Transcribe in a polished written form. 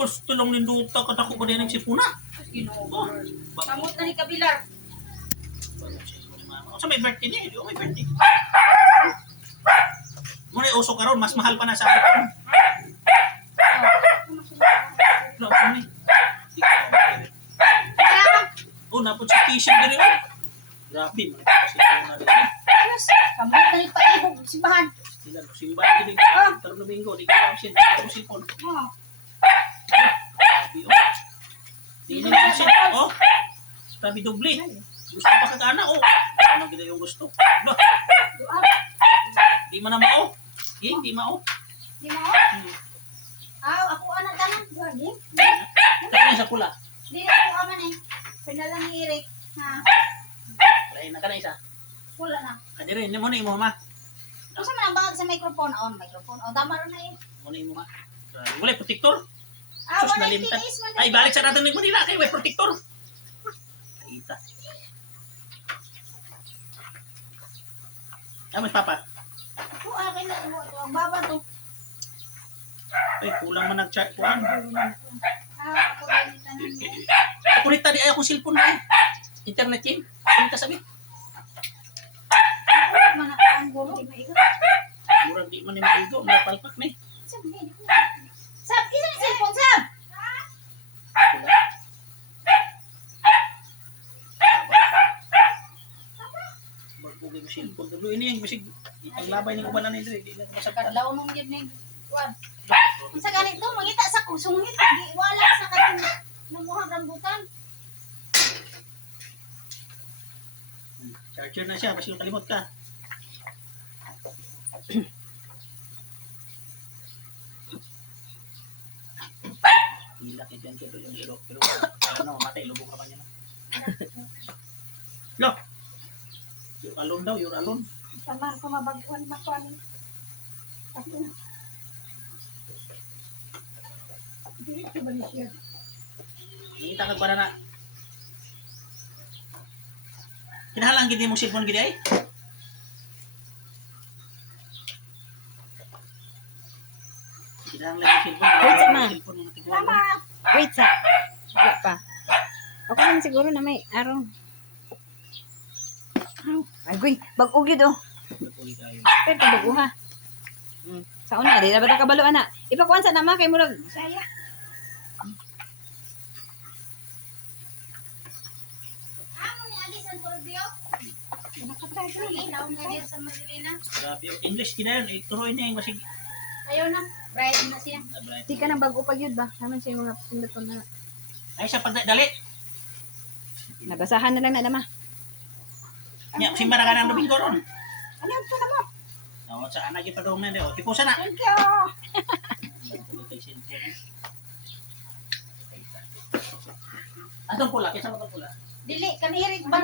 Pus, tulong ninduta, katako ba din ang sipuna? Ginoo. Kamot na ni Kabilar. Sa may birthday niya, may birthday. Muna yung uso karon, mas mahal pa na sa iPhone. Oh, napod sa kitchen din yun. Grabe, mga Yes. Kamot na ni Paibog simbahan. sila simbahan din. Tarong Domingo, di ka absent. Tarong sipon. Oh. Grabe, oh. Di na absent, oh. Grabe, doble. Gusto pa kagana, oh. Ano gina yung gusto? No. Di man na mao. Di mao. Di mo? Ako anak tanang gani. Kaya sa pula. Di ako aman eh. Pinala ni Eric. Ha. Lain na ka na isa. Wala na. Kadiri, ni mo na imo, ma. Kung sa man ang bangag sa microphone microphone. Tama ron na eh. Mo na imo, ma. Wala protector. Ah, Sus, wala nalimtan. tiis man. Ay, balik sa natin ng Manila kay may protector. Kaita. May papa. Ako akin na. Ang baba to. Ay, kulang man nag-chat ko. Ano? Ako rin tanan. Kunita di ay akong cellphone na eh. Internet yun. Kunita sabi. Mana ang gulo di maigo. Murag di man ni maigo. Mga palpak na eh. Sab, isa ni cellphone sab. Wala. Magpugay mo cellphone. Dulo ini yung masig. Ang labay ni kubanan ni Dre. Di na masagkan. Kadlaw mong gid ni kuan. Sa ganito mangita sa kusungit di wala sa katin namuhang rambutan. Charger na siya. Basta yung kalimot ka. Hila kaya dyan kaya yung hilo. Pero ano, mamatay. Lubog naman yan. Lo! Yung alon daw, yung alon. Sama ko mabaguan makuan. Dito ba ni siya? Nakita ka para na. Kinahalang gini mong cellphone gini ay? Kinahalang yung cellphone. Wait, sama. Cellphone ng tiguan. Wait sa. Wait pa. Okay lang siguro na may araw. Ay, goy. Bag-og yun oh. Napuli tayo. Pero bag-og ha. Sa una, di na ba na kabalo ana? Ipakuan sa nama kay murag. Saya. Amo ni Agis ang Corbio? Nakatay ko ilaw na diya sa Marilena. Grabe. English kina yun. Turuin niya yung masig. Ayaw na. Bright na siya. Di ka nang bag-o pag yun ba? Naman siya yung mga pindaton na. Ay, sa pagdali. Nabasahan na lang na nama. Nya, simba na ka ng Domingo ron. Ano ito na mo? O, sa anak yung padong na yun. Tipusa na. Thank you. Atong pula. Kaya sa matong pula. Dili, kanirik ba?